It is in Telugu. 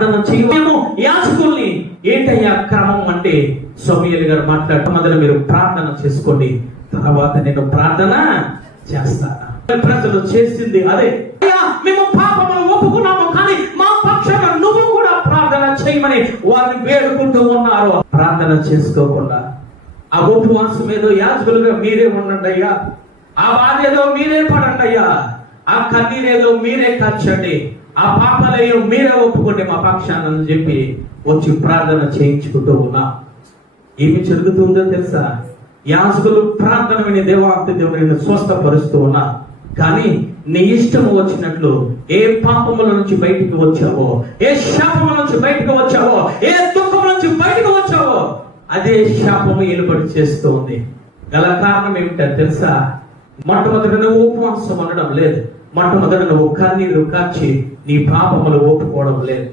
ప్రార్థన చేయము యాజకుల్ని. ఏంటయ్యా క్రమం అంటే సమూయేలు గారు మాట్లాడటం మొదలు మీరు ప్రార్థన చేసుకోండి, తర్వాత నేను ప్రార్థన చేస్తాను. ప్రజలు చేసింది అదే, మేము పాపములు ఒప్పుకున్నాము కానీ మా పక్షాన నువ్వు కూడా ప్రార్థన చేయమని వారిని వేడుకుంటూ ఉన్నారు. ప్రార్థన చేసుకోకుండా ఆ ఉపవాసం ఏదో యాజకులుగా మీరే ఉండండి అయ్యా, ఆ బాధ ఏదో మీరే పడండి అయ్యా, ఆ కన్నీరేదో మీరే కాచండి, ఆ పాపాలేయో మీరే ఒప్పుకోండి మా పక్షానని చెప్పి వచ్చి ప్రార్థన చేయించుకుంటూ ఉన్నా. ఏమి జరుగుతుందో తెలుసా? యాజకులు ప్రార్థన విని దేవాంతి దేవుడిని స్వస్థపరుస్తూ ఉన్నా. కానీ నీ ఇష్టము వచ్చినట్లు ఏ పాపముల నుంచి బయటికి వచ్చావో, ఏ శాపముల నుంచి బయటకు వచ్చావో, ఏ దుఃఖం నుంచి బయటకు వచ్చావో అదే శాపము ఏలుబడి చేస్తుంది. గల కారణం ఏమిటో తెలుసా? మొట్టమొదటి నువ్వు ఉపవాసం ఉండడం లేదు, మొట్టమొదటి నువ్వు కన్నీరు కాచి నీ పాపములు ఒప్పుకోవడం లేదు.